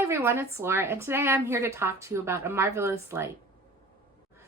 Hi everyone, it's Laura, and today I'm here to talk to you about A Marvellous Light.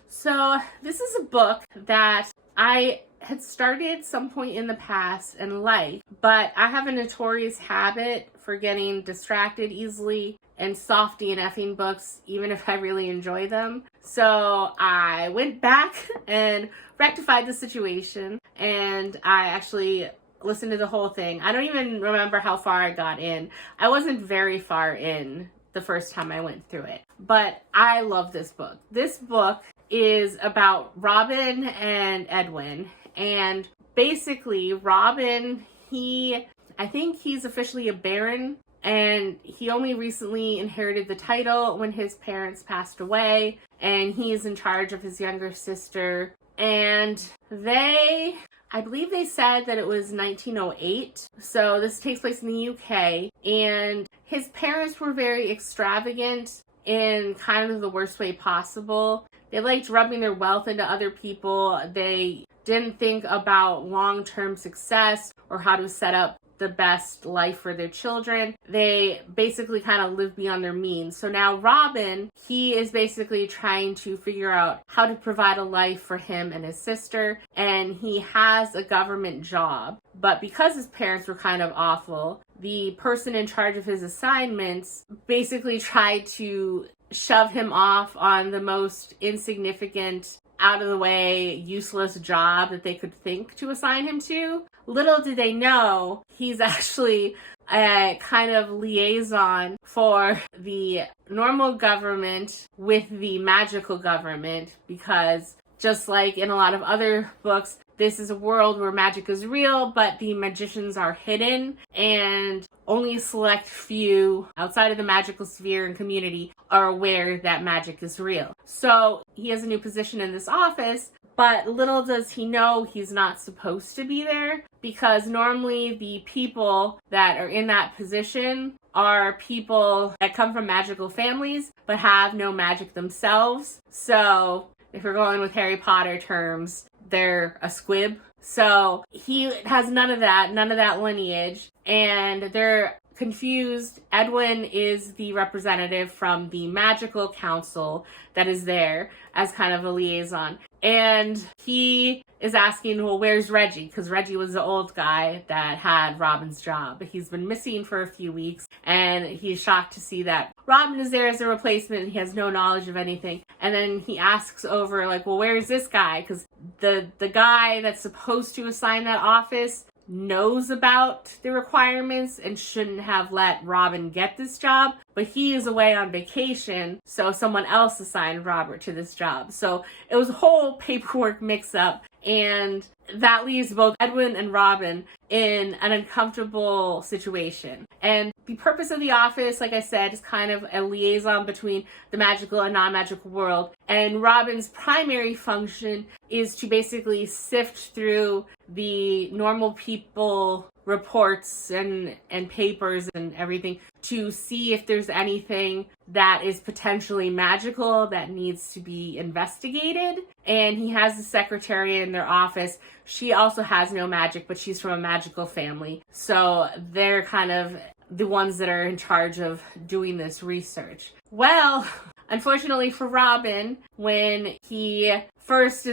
So this is a book that I had started some point in the past and liked, but I have a notorious habit for getting distracted easily and softy and effing books, even if I really enjoy them. So I went back and rectified the situation, and I actually listened to the whole thing. I don't even remember how far I got in. I wasn't very far in the first time I went through it, but I love this book. This book is about Robin and Edwin, and basically Robin, I think he's officially a baron, and he only recently inherited the title when his parents passed away, and he's in charge of his younger sister, and I believe they said that it was 1908, so this takes place in the UK, and his parents were very extravagant in kind of the worst way possible. They liked rubbing their wealth into other people. They didn't think about long-term success or how to set up the best life for their children. They basically kind of live beyond their means. So now Robin, he is basically trying to figure out how to provide a life for him and his sister, and he has a government job. But because his parents were kind of awful, the person in charge of his assignments basically tried to shove him off on the most insignificant, out of the way, useless job that they could think to assign him to. Little did they know, he's actually a kind of liaison for the normal government with the magical government, because just like in a lot of other books, this is a world where magic is real, but the magicians are hidden, and only a select few outside of the magical sphere and community are aware that magic is real. So he has a new position in this office, but little does he know he's not supposed to be there, because normally the people that are in that position are people that come from magical families but have no magic themselves. So if we're going with Harry Potter terms, they're a squib. So he has none of that lineage, and they're confused. Edwin is the representative from the magical council that is there as kind of a liaison. And he is asking, well, where's Reggie? Because Reggie was the old guy that had Robin's job. He's been missing for a few weeks, and he's shocked to see that Robin is there as a replacement, and he has no knowledge of anything. And then he asks over, like, well, where's this guy? Because the guy that's supposed to assign that office knows about the requirements and shouldn't have let Robin get this job, but he is away on vacation, so someone else assigned Robert to this job. So it was a whole paperwork mix-up, and that leaves both Edwin and Robin in an uncomfortable situation. And the purpose of the office, like I said, is kind of a liaison between the magical and non-magical world. And Robin's primary function is to basically sift through the normal people reports and papers and everything to see if there's anything that is potentially magical that needs to be investigated. And he has a secretary in their office. She also has no magic, but she's from a magical family. So they're kind of the ones that are in charge of doing this research. Well, unfortunately for Robin, when he first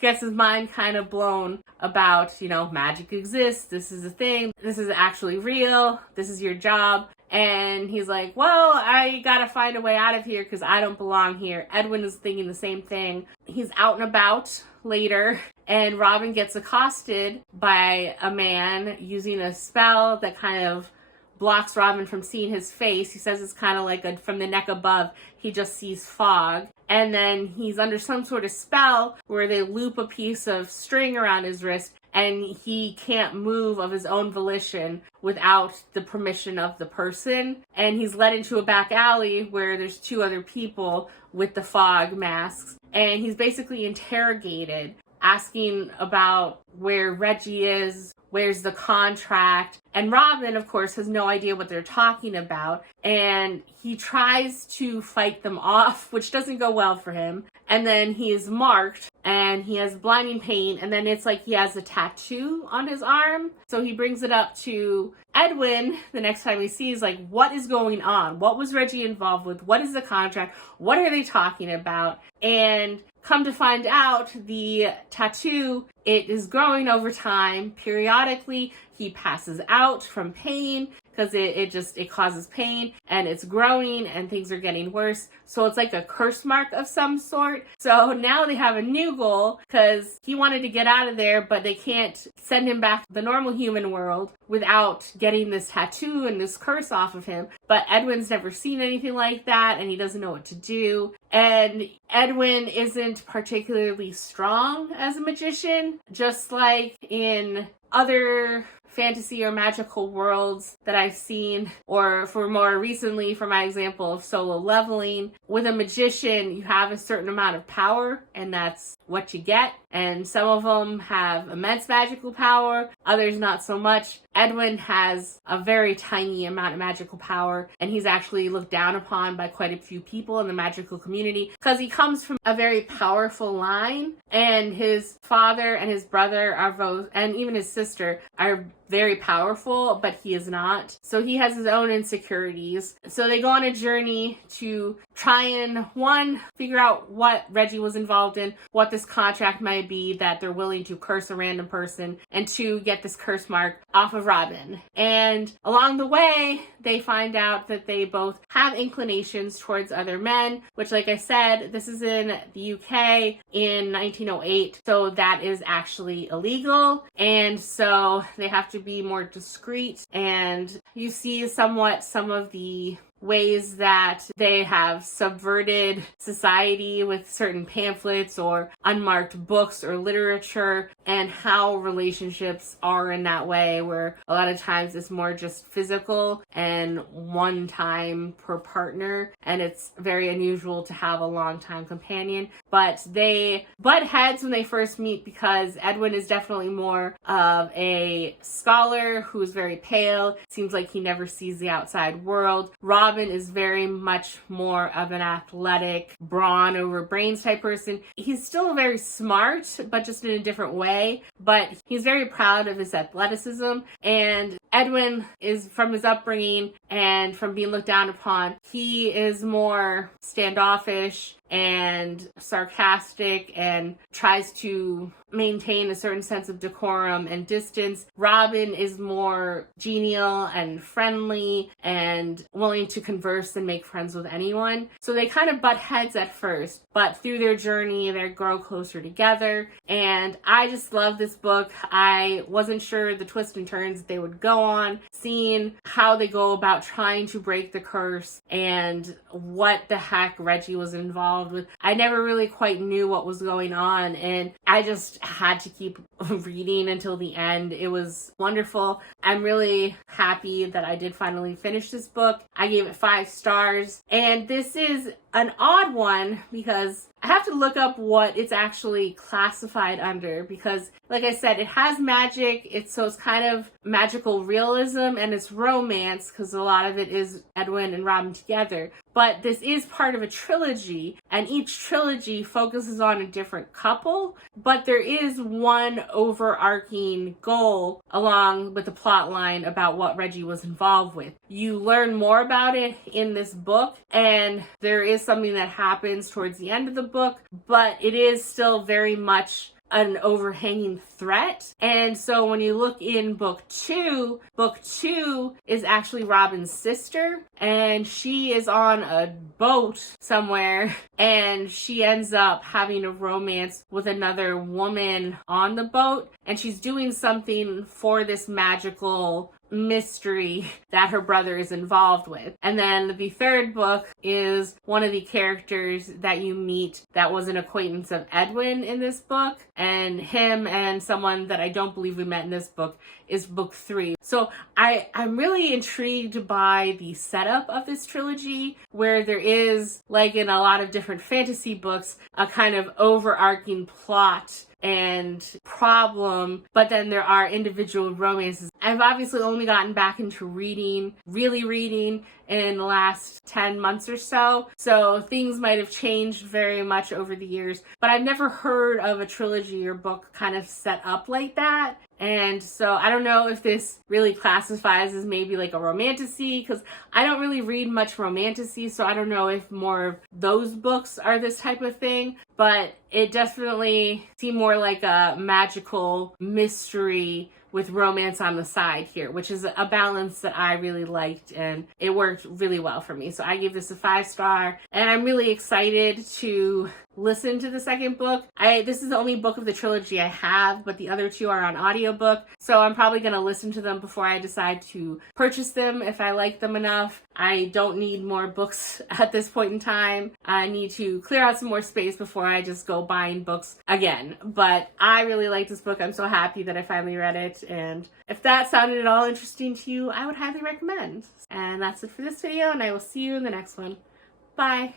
gets his mind kind of blown about, magic exists, this is a thing, this is actually real, this is your job. And he's like, well, I gotta find a way out of here because I don't belong here. Edwin is thinking the same thing. He's out and about later, and Robin gets accosted by a man using a spell that kind of blocks Robin from seeing his face. He says it's kind of like from the neck above, he just sees fog. And then he's under some sort of spell where they loop a piece of string around his wrist, and he can't move of his own volition without the permission of the person. And he's led into a back alley where there's two other people with the fog masks, and he's basically interrogated, asking about where Reggie is, where's the contract? And Robin, of course, has no idea what they're talking about. And he tries to fight them off, which doesn't go well for him. And then he is marked and he has blinding pain. And then it's like he has a tattoo on his arm. So he brings it up to Edwin the next time he sees, like, what is going on? What was Reggie involved with? What is the contract? What are they talking about? And come to find out, the tattoo, it is growing over time. Periodically, he passes out from pain because it causes pain, and it's growing and things are getting worse. So it's like a curse mark of some sort. So now they have a new goal because he wanted to get out of there, but they can't send him back to the normal human world without getting this tattoo and this curse off of him. But Edwin's never seen anything like that, and he doesn't know what to do. And Edwin isn't particularly strong as a magician, just like in other fantasy or magical worlds that I've seen, or for more recently, for my example of Solo Leveling. With a magician, you have a certain amount of power, and that's what you get. And some of them have immense magical power, others not so much. Edwin has a very tiny amount of magical power, and he's actually looked down upon by quite a few people in the magical community because he comes from a very powerful line, and his father and his brother are both, and even his sister, are very powerful, but he is not. So he has his own insecurities. So they go on a journey to try and, one, figure out what Reggie was involved in, what this contract might be that they're willing to curse a random person, and two, get this curse mark off of Robin. And along the way, they find out that they both have inclinations towards other men, which, like I said, this is in the UK in 1908, so that is actually illegal. And so they have to be more discreet, and you see somewhat some of the ways that they have subverted society with certain pamphlets or unmarked books or literature, and how relationships are in that way, where a lot of times it's more just physical and one time per partner, and it's very unusual to have a long-time companion. But they butt heads when they first meet because Edwin is definitely more of a scholar who's very pale, seems like he never sees the outside world. Robin is very much more of an athletic, brawn over brains type person. He's still very smart, but just in a different way. But he's very proud of his athleticism. And Edwin is, from his upbringing and from being looked down upon, he is more standoffish and sarcastic and tries to maintain a certain sense of decorum and distance. Robin is more genial and friendly and willing to converse and make friends with anyone. So they kind of butt heads at first, but through their journey, they grow closer together. And I just love this book. I wasn't sure the twists and turns that they would go on, seeing how they go about trying to break the curse and what the heck Reggie was involved with. I never really quite knew what was going on, and I just had to keep reading until the end. It was wonderful. I'm really happy that I did finally finish this book. I gave it 5 stars, and this is an odd one because I have to look up what it's actually classified under, because like I said, it has magic. It's kind of magical realism, and it's romance because a lot of it is Edwin and Robin together. But this is part of a trilogy, and each trilogy focuses on a different couple, but there is one overarching goal along with the plot line about what Reggie was involved with. You learn more about it in this book, and there is something that happens towards the end of the book, but it is still very much an overhanging threat. And so when you look in book two is actually Robin's sister, and she is on a boat somewhere, and she ends up having a romance with another woman on the boat, and she's doing something for this magical mystery that her brother is involved with. And then the third book is one of the characters that you meet that was an acquaintance of Edwin in this book, and him and someone that I don't believe we met in this book is book 3. So I'm really intrigued by the setup of this trilogy, where there is, like in a lot of different fantasy books, a kind of overarching plot and problem, but then there are individual romances. I've obviously only gotten back into reading, really reading, in the last 10 months or so, so things might have changed very much over the years, but I've never heard of a trilogy or book kind of set up like that. And so I don't know if this really classifies as maybe like a romantasy, because I don't really read much romantasy, so I don't know if more of those books are this type of thing, but it definitely seemed more like a magical mystery with romance on the side here, which is a balance that I really liked, and it worked really well for me. So I gave this a 5-star, and I'm really excited to listen to the second book. This is the only book of the trilogy I have, but the other 2 are on audiobook, so I'm probably going to listen to them before I decide to purchase them if I like them enough. I don't need more books at this point in time. I need to clear out some more space before I just go buying books again. But I really like this book. I'm so happy that I finally read it, and if that sounded at all interesting to you, I would highly recommend. And that's it for this video, and I will see you in the next one. Bye!